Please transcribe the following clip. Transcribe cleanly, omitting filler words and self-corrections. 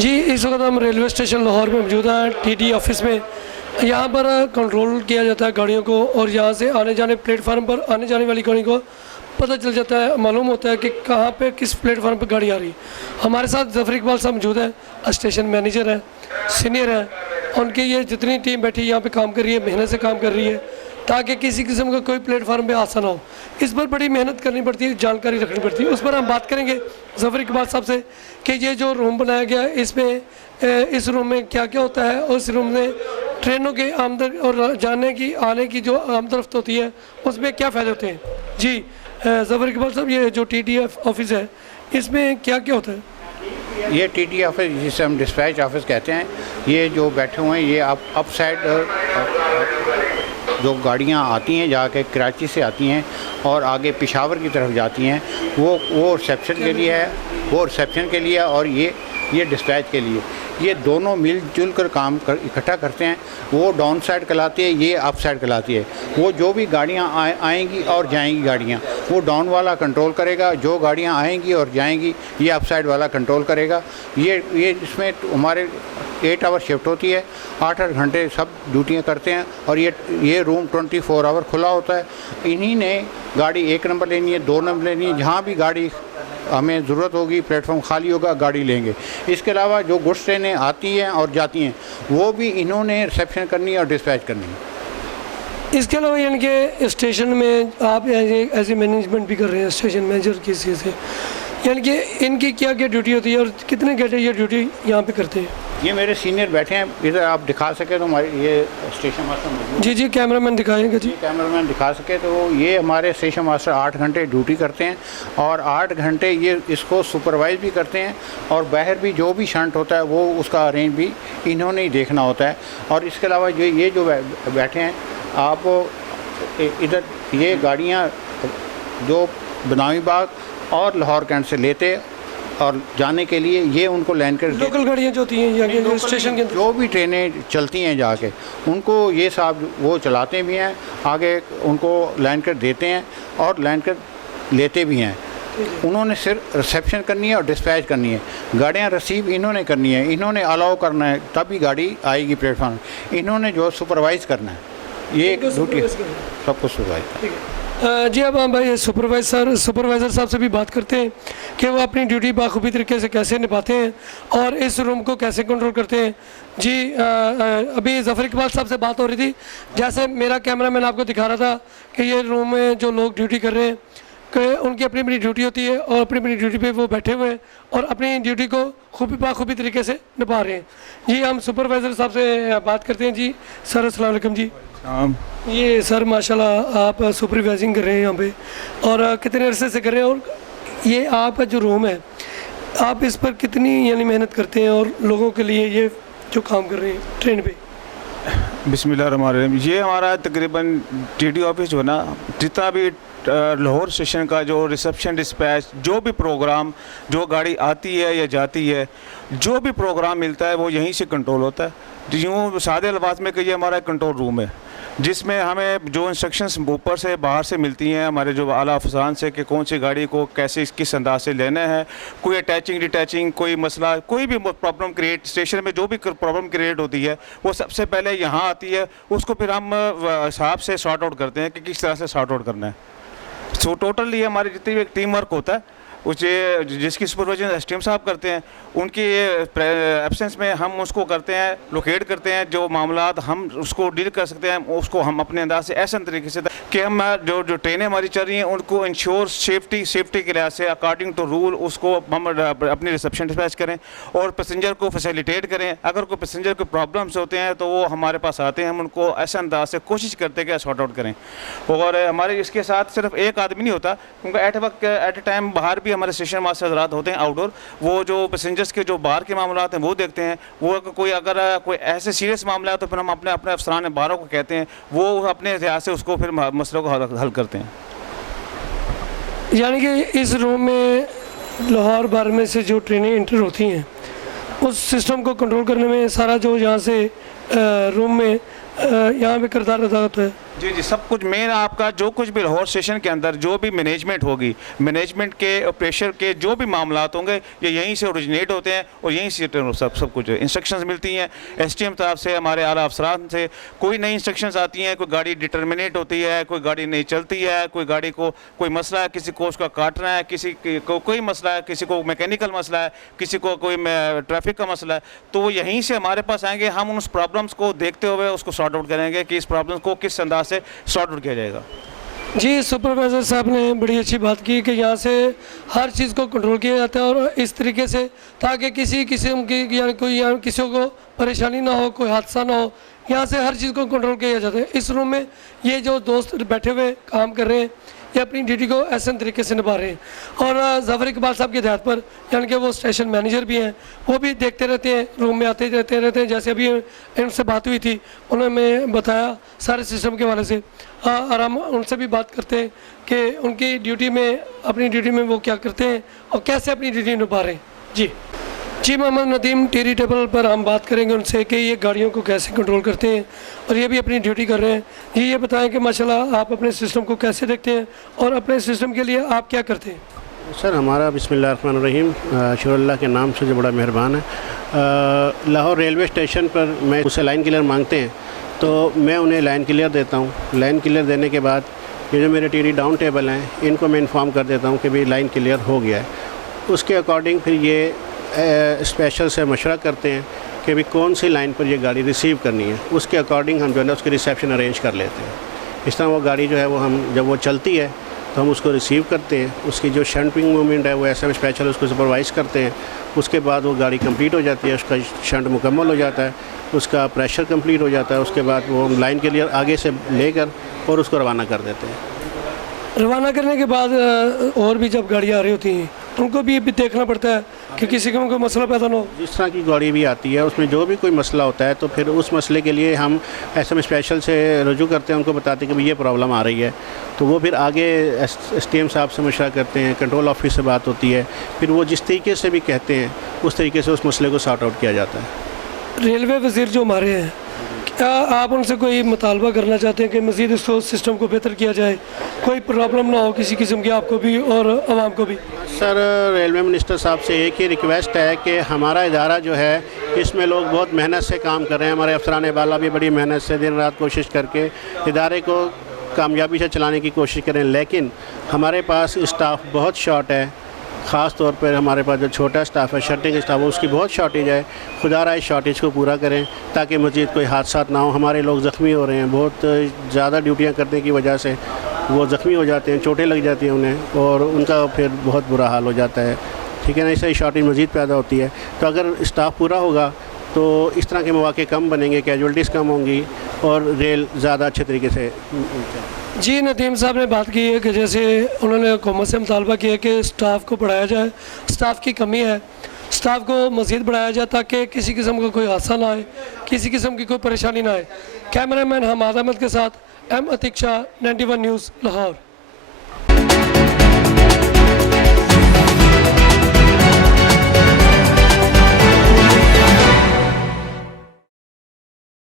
जी, इस वक्त हम रेलवे स्टेशन लाहौर में मौजूद हैं, टीटी ऑफिस में। यहाँ पर कंट्रोल किया जाता है गाड़ियों को, और यहाँ से आने जाने प्लेटफार्म पर आने जाने वाली गाड़ी को पता चल जाता है, मालूम होता है कि कहाँ पे किस प्लेटफार्म पर गाड़ी आ रही है। हमारे साथ जफर इकबाल साहब मौजूद हैं, स्टेशन मैनेजर हैं, सीनियर हैं। उनकी ये जितनी टीम बैठी यहाँ पे काम कर रही है, मेहनत से काम कर रही है ताकि किसी किस्म का कोई प्लेटफार्म पे हादसा ना हो। इस पर बड़ी मेहनत करनी पड़ती है, जानकारी रखनी पड़ती है। उस पर हम बात करेंगे जफर इकबाल साहब से कि ये जो रूम बनाया गया है, इसमें इस रूम में क्या क्या होता है, और इस रूम में ट्रेनों के आमदन और जाने की आने की जो आमदरफ्त होती है उसमें क्या फ़ायदे होते हैं। जी जफर इकबाल साहब, ये जो टीटी ऑफिस है इसमें क्या क्या होता है? ये टीटी ऑफिस जिसे हम डिस्पैच ऑफिस कहते हैं, ये जो बैठे हुए हैं ये अप साइड जो गाड़ियाँ आती हैं जाके कराची से आती हैं और आगे पेशावर की तरफ जाती हैं, वो रिसेप्शन के लिए है, वो रिसेप्शन के लिए, और ये डिस्पैच के लिए। ये दोनों मिलजुल कर काम इकट्ठा करते हैं। वो डाउन साइड कहलाती है, ये अप साइड कहलाती है। वो जो भी गाड़ियाँ आएंगी और जाएंगी गाड़ियाँ, वो डाउन वाला कंट्रोल करेगा। जो गाड़ियाँ आएंगी और जाएंगी ये अप साइड वाला कंट्रोल करेगा। ये इसमें हमारे 8 आवर शिफ्ट होती है, 8-8 घंटे सब ड्यूटियाँ करते हैं, और ये रूम 24 आवर खुला होता है। इन्हीं ने गाड़ी 1 नंबर लेनी है, 2 नंबर लेनी है, जहाँ भी गाड़ी हमें ज़रूरत होगी, प्लेटफॉर्म खाली होगा, गाड़ी लेंगे। इसके अलावा जो गुड्स ट्रेनें आती हैं और जाती हैं वो भी इन्होंने रिसेप्शन करनी है और डिस्पैच करनी है। इसके अलावा यानी कि स्टेशन में आप ऐसे मैनेजमेंट भी कर रहे हैं स्टेशन मैनेजर की चीज़ से, यानी कि इनकी क्या क्या ड्यूटी होती है और कितने घंटे ये ड्यूटी यहाँ पे करते हैं? ये मेरे सीनियर बैठे हैं, इधर आप दिखा सके तो हमारे ये स्टेशन मास्टर। जी कैमरामैन दिखाएंगे। जी कैमरामैन दिखा सके तो ये हमारे स्टेशन मास्टर 8 घंटे ड्यूटी करते हैं, और 8 घंटे ये इसको सुपरवाइज भी करते हैं, और बाहर भी जो भी शंट होता है वो उसका अरेंज भी इन्होंने ही देखना होता है। और इसके अलावा ये जो बैठे हैं आप इधर, ये गाड़ियाँ जो बनावी बाग और लाहौर कैंट से लेते और जाने के लिए ये उनको लैंड कर लोकल गाड़ियाँ जो होती हैं स्टेशन के जो भी ट्रेनें चलती हैं जाके उनको ये साहब वो चलाते भी हैं, आगे उनको लैंड कर देते हैं और लैंड कर लेते भी हैं। उन्होंने सिर्फ रिसेप्शन करनी है और डिस्पैच करनी है। गाड़ियाँ रिसीव इन्होंने करनी है, इन्होंने अलाउ करना है, तभी गाड़ी आएगी प्लेटफॉर्म। इन्होंने जो सुपरवाइज़ करना है, ये ड्यूटी सब कुछ सुपरवाइज। जी अब हम भाई सुपरवाइज़र साहब से भी बात करते हैं कि वो अपनी ड्यूटी बाखूबी तरीके से कैसे निभाते हैं और इस रूम को कैसे कंट्रोल करते हैं। जी अभी जफर इकबाल साहब से बात हो रही थी, जैसे मेरा कैमरामैन आपको दिखा रहा था कि ये रूम में जो लोग ड्यूटी कर रहे हैं कि उनकी अपनी अपनी ड्यूटी होती है, और अपनी अपनी ड्यूटी पे वो बैठे हुए हैं और अपनी ड्यूटी को बाखूबी तरीके से निभा रहे हैं। जी हम सुपरवाइज़र साहब से बात करते हैं। जी सर अस्सलाम वालेकुम। जी ये सर माशाल्लाह आप सुपरवाइजिंग कर रहे हैं यहाँ पे, और कितने अरसे से कर रहे हैं, और ये आपका जो रूम है आप इस पर कितनी यानी मेहनत करते हैं और लोगों के लिए ये जो काम कर रहे हैं ट्रेन पे? बिस्मिल्लाहिर्रहमानिर्रहीम। ये हमारा तकरीबन टीटी ऑफिस जो है ना, जितना भी लाहौर स्टेशन का जो रिसेप्शन डिस्पैच जो भी प्रोग्राम, जो गाड़ी आती है या जाती है, जो भी प्रोग्राम मिलता है वो यहीं से कंट्रोल होता है। यूँ सादे अल्फाज में कहिए हमारा कंट्रोल रूम है, जिसमें हमें जो इंस्ट्रक्शंस ऊपर से बाहर से मिलती हैं हमारे जो आला अफसरान से कि कौन सी गाड़ी को कैसे किस अंदाज से लेना है, कोई अटैचिंग डिटैचिंग कोई मसला, कोई भी प्रॉब्लम क्रिएट स्टेशन में जो भी प्रॉब्लम क्रिएट होती है वो सबसे पहले यहाँ आती है। उसको फिर हम हिसाब से सॉर्ट आउट करते हैं कि किस तरह से सॉर्ट आउट करना है। सो टोटली हमारी जितनी भी एक टीम वर्क होता है उसे जिसकी सुपरवाइजन एसटीएम साहब करते हैं, उनकी एब्सेंस में हम उसको करते हैं, लोकेट करते हैं। जो मामलात हम उसको डील कर सकते हैं उसको हम अपने अंदाज से ऐसे तरीके से कि हम जो ट्रेनें हमारी चल रही हैं उनको इंश्योर सेफ्टी के लिहाज से अकॉर्डिंग टू रूल उसको हम अपनी रिसेप्शन डिस्पैच करें और पैसेंजर को फैसिलिटेट करें। अगर कोई पैसेंजर को प्रॉब्लम्स होते हैं तो वो हमारे पास आते हैं, हम उनको ऐसे अंदाज से कोशिश करते हैं कि सॉर्ट आउट करें। और हमारे इसके साथ सिर्फ एक आदमी नहीं होता, क्योंकि एट ए टाइम बाहर भी हमारे स्टेशन मास्टर हजरात होते हैं आउटडोर, वो जो पैसेंजर्स के जो बाहर के मामलात हैं वो देखते हैं। वो अगर कोई ऐसे सीरियस मामला है तो फिर हम अपने अफसरान बाहरों को कहते हैं, वो अपने लिहाज से उसको फिर मसलों को हल करते हैं। यानी कि इस रूम में लाहौर बार में से जो ट्रेनें इंटर होती हैं उस सिस्टम को कंट्रोल करने में सारा जो यहाँ से रूम में यहाँ पे किरदार अदा होता है। जी जी, सब कुछ मेन आपका जो कुछ भी लाहौर स्टेशन के अंदर जो भी मैनेजमेंट होगी, मैनेजमेंट के प्रेशर के जो भी मामलात होंगे ये यहीं से ओरिजिनेट होते हैं और यहीं से सब कुछ इंस्ट्रक्शंस मिलती हैं एसटीएम साहब से, हमारे आला अफसरान से। कोई नई इंस्ट्रक्शंस आती हैं, कोई गाड़ी डिटर्मिनेट होती है, कोई गाड़ी नहीं चलती है, कोई गाड़ी को कोई मसला है, किसी को उसका काटना है, किसी को कोई मसला है, किसी को मैकेनिकल मसला है, किसी को कोई ट्रैफिक का मसला है, तो वो यहीं से हमारे पास आएंगे। हम उन प्रॉब्लम्स को देखते हुए उसको सॉर्ट आउट करेंगे कि इस प्रॉब्लम को किस अंदाज से सॉर्ट आउट किया जाएगा। जी, सुपरवाइज़र साहब ने बड़ी अच्छी बात की कि यहाँ से हर चीज़ को कंट्रोल किया जाता है और इस तरीके से ताकि किसी किस्म की या कोई या किसी को परेशानी ना हो, कोई हादसा ना हो, यहाँ से हर चीज़ को कंट्रोल किया जाता है। इस रूम में ये जो दोस्त बैठे हुए काम कर रहे हैं ये अपनी ड्यूटी को ऐसे तरीके से निभा रहे हैं और ज़फ़र इकबाल साहब की हिदायत पर, यानी कि वो स्टेशन मैनेजर भी हैं, वो भी देखते रहते हैं, रूम में आते रहते हैं। जैसे अभी इनसे बात हुई थी, उन्होंने बताया सारे सिस्टम के हवाले से, और हम उनसे भी बात करते हैं कि उनकी ड्यूटी में, अपनी ड्यूटी में वो क्या करते हैं और कैसे अपनी ड्यूटी निभा रहे हैं। जी, मोहम्मद नदीम टेरी टेबल पर हम बात करेंगे उनसे कि ये गाड़ियों को कैसे कंट्रोल करते हैं और ये भी अपनी ड्यूटी कर रहे हैं। जी, ये बताएं कि माशाल्लाह आप अपने सिस्टम को कैसे देखते हैं और अपने सिस्टम के लिए आप क्या करते हैं? सर, हमारा बिस्मिल्लाहिर्रहमानिर्रहीम, शुक्र के नाम से जो बड़ा मेहरबान है। लाहौर रेलवे स्टेशन पर मैं उससे लाइन क्लियर मांगते हैं तो मैं उन्हें लाइन क्लियर देता हूँ। लाइन क्लियर देने के बाद ये जो मेरे टीडी डाउन टेबल हैं इनको मैं इन्फॉर्म कर देता हूँ कि भाई लाइन क्लियर हो गया है। उसके अकॉर्डिंग फिर ये स्पेशल से मशवरा करते हैं कि भाई कौन सी लाइन पर ये गाड़ी रिसीव करनी है। उसके अकॉर्डिंग हम जो है ना उसकी रिसेप्शन अरेंज कर लेते हैं। इस तरह वो गाड़ी जो है वो हम जब वो चलती है तो हम उसको रिसीव करते हैं। उसकी जो शंटिंग मूवमेंट है वो एसएम स्पेशल उसको सुपरवाइज़ करते हैं। उसके बाद वो गाड़ी कंप्लीट हो जाती है, उसका शंट मुकम्मल हो जाता है, उसका प्रेशर कंप्लीट हो जाता है। उसके बाद वो हम लाइन के लिए आगे से लेकर और उसको रवाना कर देते हैं। रवाना करने के बाद और भी जब गाड़ियाँ आ रही होती हैं उनको भी देखना पड़ता है कि किसी को कोई मसला पैदा ना हो। जिस तरह की गाड़ी भी आती है उसमें जो भी कोई मसला होता है तो फिर उस मसले के लिए हम एसएम स्पेशल से रुजू करते हैं, उनको बताते हैं कि भाई ये प्रॉब्लम आ रही है। तो वो फिर आगे एसटीएम साहब से मशवरा करते हैं, कंट्रोल ऑफिस से बात होती है, फिर वो जिस तरीके से भी कहते हैं उस तरीके से उस मसले को सॉर्ट आउट किया जाता है। रेलवे वज़ीर जो हमारे हैं, क्या आप उनसे कोई मुतालबा करना चाहते हैं कि मज़ीद इस सिस्टम को बेहतर किया जाए, कोई प्रॉब्लम ना हो किसी किस्म की, आपको भी और आवाम को भी? सर, रेलवे मिनिस्टर साहब से एक ही रिक्वेस्ट है कि हमारा इदारा जो है इसमें लोग बहुत मेहनत से काम कर रहे हैं। हमारे अफसरान बाला भी बड़ी मेहनत से दिन रात कोशिश करके इदारे को कामयाबी से चलाने की कोशिश करें, लेकिन हमारे पास स्टाफ बहुत शॉर्ट है। ख़ास तौर पर हमारे पास जो छोटा स्टाफ है, शर्टिंग स्टाफ है, उसकी बहुत शॉर्टेज है। खुदारा इस शॉर्टेज को पूरा करें ताकि मज़ीद कोई हादसा ना हो। हमारे लोग ज़ख्मी हो रहे हैं, बहुत ज़्यादा ड्यूटियाँ करने की वजह से वो ज़ख्मी हो जाते हैं, चोटें लग जाती हैं उन्हें और उनका फिर बहुत बुरा हाल हो जाता है। ठीक है ना, इससे शॉर्टेज मज़ीद पैदा होती है। तो अगर स्टाफ पूरा होगा तो इस तरह के मौके कम बनेंगे, कैजुअल्टीज़ कम होंगी और रेल ज़्यादा अच्छे तरीके से। जी, नदीम साहब ने बात की है कि जैसे उन्होंने हुकूमत से मुतालबा किया कि स्टाफ को बढ़ाया जाए, स्टाफ की कमी है, स्टाफ को मज़ीद बढ़ाया जाए ताकि किसी किस्म का कोई हादसा ना आए, किसी किस्म की कोई परेशानी ना आए। कैमरामैन हमाद अहमद के साथ एम अतिक शाह, 91 न्यूज़, लाहौर।